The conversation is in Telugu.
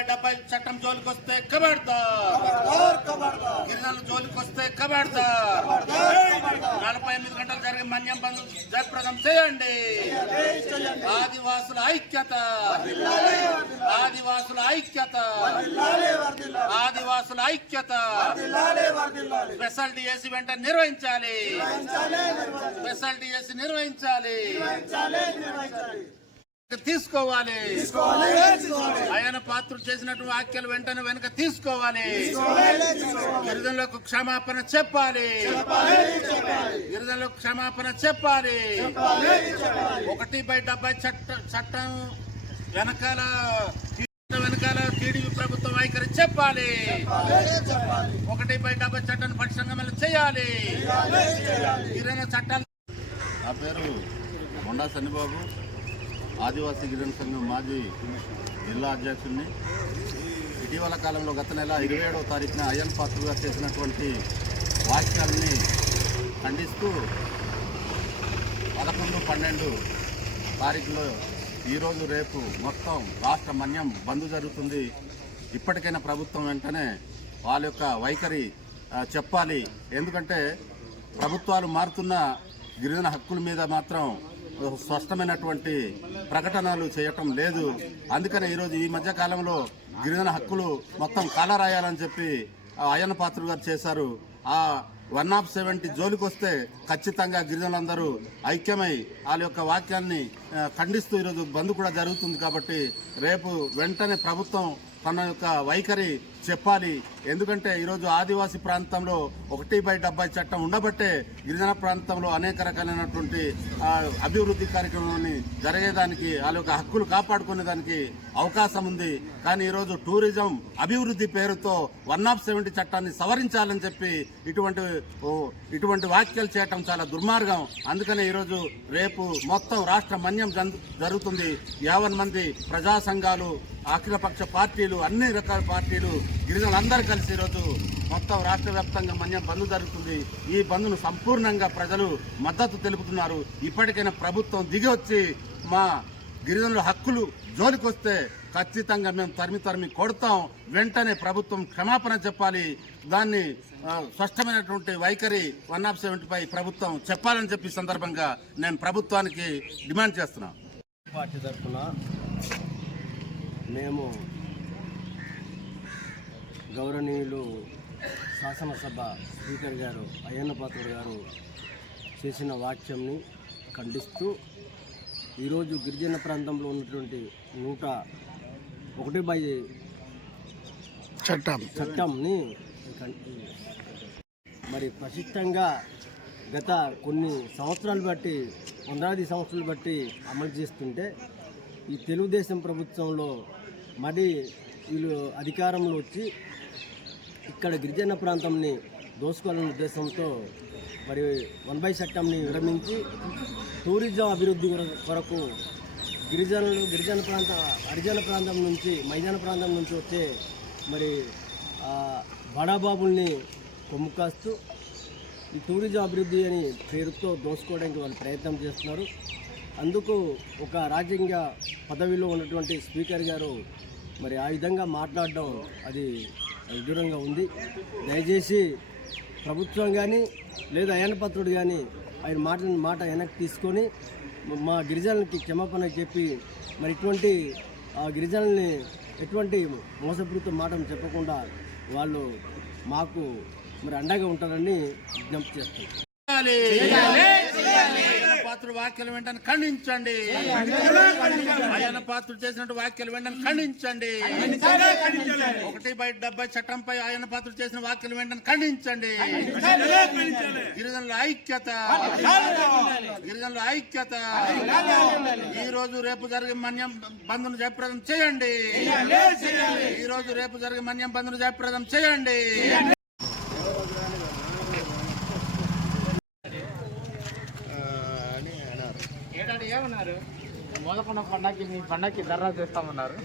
1/70 చట్టం జోలికి వస్తే ఖబర్దార్, గిరిజనుల జోలికి వస్తే ఖబర్దార్. 48 గంటలు జరిగే మన్యం బంద్ జయప్రదం చేయండి. ఆదివాసుల ఐక్యత, ఆదివాసుల ఐక్యత, ఆదివాసుల ఐక్యత. స్పెషల్ డిఎస్సి వెంటనే నిర్వహించాలి, స్పెషల్ డిఎస్సి నిర్వహించాలి, తీసుకోవాలి. ఆయన పాత్రుడు చేసినటువంటి వ్యాఖ్యలు వెంటనే వెనుక తీసుకోవాలి. గిరిజనులకు క్షమాపణ చెప్పాలి, గిరిజనులకు క్షమాపణ చెప్పాలి. 1/70 చట్టం వెనకాల టీడీపీ ప్రభుత్వం వైఖరి చెప్పాలి. 1/70 చట్టాన్ని పటిష్టంగా మళ్ళీ చేయాలి. గిరిజన చట్టాలు. నా పేరు మొండా సన్నిబాబు, ఆదివాసీ గిరిజన సంఘం మాజీ జిల్లా అధ్యక్షుడిని. ఇటీవల కాలంలో గత నెల 27వ తారీఖున అయ్యన్ పాత్రుడు గారు చేసినటువంటి వాక్యాలని ఖండిస్తూ 11-12 తారీఖులో ఈరోజు రేపు మొత్తం రాష్ట్ర మన్యం బంద్ జరుగుతుంది. ఇప్పటికైనా ప్రభుత్వం వెంటనే వాళ్ళ యొక్క వైఖరి చెప్పాలి. ఎందుకంటే ప్రభుత్వాలు మారుతున్న గిరిజన హక్కుల మీద మాత్రం స్పష్టమైనటువంటి ప్రకటనలు చేయటం లేదు. అందుకనే ఈరోజు ఈ మధ్య కాలంలో గిరిజన హక్కులు మొత్తం కాలరాయాలని చెప్పి అయ్యన్న పాత్రుడు గారు చేశారు. ఆ 170 జోలికి వస్తే ఖచ్చితంగా గిరిజనులందరూ ఐక్యమై వాళ్ళ యొక్క వాక్యాన్ని ఖండిస్తూ ఈరోజు బంద్ కూడా జరుగుతుంది. కాబట్టి రేపు వెంటనే ప్రభుత్వం తన యొక్క వైఖరి చెప్పాలి. ఎందుకంటే ఈరోజు ఆదివాసీ ప్రాంతంలో 1/70 చట్టం ఉండబట్టే గిరిజన ప్రాంతంలో అనేక రకాలైనటువంటి అభివృద్ధి కార్యక్రమాన్ని జరిగేదానికి వాళ్ళ యొక్క హక్కులు కాపాడుకునేదానికి అవకాశం ఉంది. కానీ ఈరోజు టూరిజం అభివృద్ధి పేరుతో 170 చట్టాన్ని సవరించాలని చెప్పి ఇటువంటి వ్యాఖ్యలు చేయటం చాలా దుర్మార్గం. అందుకనే ఈరోజు రేపు మొత్తం రాష్ట్ర మన్యం జరుగుతుంది. 50 మంది ప్రజా సంఘాలు, అఖిలపక్ష పార్టీలు, అన్ని రకాల పార్టీలు, గిరిజనులందరూ కలిసి ఈరోజు మొత్తం రాష్ట్ర వ్యాప్తంగా మన్యం బంద్ జరుగుతుంది. ఈ బంద్ను సంపూర్ణంగా ప్రజలు మద్దతు తెలుపుతున్నారు. ఇప్పటికైనా ప్రభుత్వం దిగి వచ్చి మా గిరిజనుల హక్కులు జోలికొస్తే ఖచ్చితంగా మేము తరిమి కొడతాం. వెంటనే ప్రభుత్వం క్షమాపణ చెప్పాలి. దాన్ని స్పష్టమైనటువంటి వైఖరి 170పై ప్రభుత్వం చెప్పాలని చెప్పి సందర్భంగా నేను ప్రభుత్వానికి డిమాండ్ చేస్తున్నాను. పార్టీ తరఫున మేము గౌరవనీయులు శాసనసభ స్పీకర్ గారు అయ్యన్న పాత్రుడు గారు చేసిన వాక్యంని ఖండిస్తూ ఈరోజు గిరిజన ప్రాంతంలో ఉన్నటువంటి 101 చట్టంని మరి ప్రసిద్ధంగా గత కొన్ని సంవత్సరాలు బట్టి, 100 సంవత్సరాలు బట్టి అమలు చేస్తుంటే ఈ తెలుగుదేశం ప్రభుత్వంలో మరి వీళ్ళు అధికారంలో వచ్చి ఇక్కడ గిరిజన ప్రాంతంని దోసుకోవాలనే ఉద్దేశంతో మరి 1/70 చట్టంని విరమించి టూరిజం అభివృద్ధి కొరకు హరిజన ప్రాంతం నుంచి, మైదాన ప్రాంతం నుంచి వచ్చే మరి బడాబాబుల్ని కొమ్ము కాస్తూ ఈ టూరిజం అభివృద్ధి అని పేరుతో దోసుకోవడానికి వాళ్ళు ప్రయత్నం చేస్తున్నారు. అందుకు ఒక రాజ్యాంగ పదవిలో ఉన్నటువంటి స్పీకర్ గారు మరి ఆ విధంగా మాట్లాడడం అది విదూరంగా ఉంది. దయచేసి ప్రభుత్వం కానీ లేదా అయ్యన్న పాత్రుడు కానీ ఆయన మాట వెనక్కి తీసుకొని మా గిరిజనులకి క్షమాపణ చెప్పి మరి ఇటువంటి గిరిజనుల్ని ఎటువంటి మోసపూరిత మాటలు చెప్పకుండా వాళ్ళు మాకు మరి అండగా ఉంటారని విజ్ఞప్తి చేస్తారు. పాత్రుడు వ్యాఖ్యలు వెంటనే ఖండించండి. అయ్యన్న పాత్రుడు చేసినట్టు వ్యాఖ్యలు వెంటనే ఖండించండి. 1/70 చట్టంపై అయ్యన్న పాత్రుడు చేసిన వ్యాఖ్యలు వెంటనే ఖండించండి. గిరిజనుల ఐక్యత, గిరిజనుల ఐక్యత. ఈ రోజు రేపు జరిగే మన్యం బంద్ను జయప్రదం చేయండి. ఈ రోజు రేపు జరిగే మన్యం బంద్ను జయప్రదం చేయండి. ఏమన్నారు? మొదకొండ పండగకి మీ పండగకి ధర్నా చేస్తామన్నారు.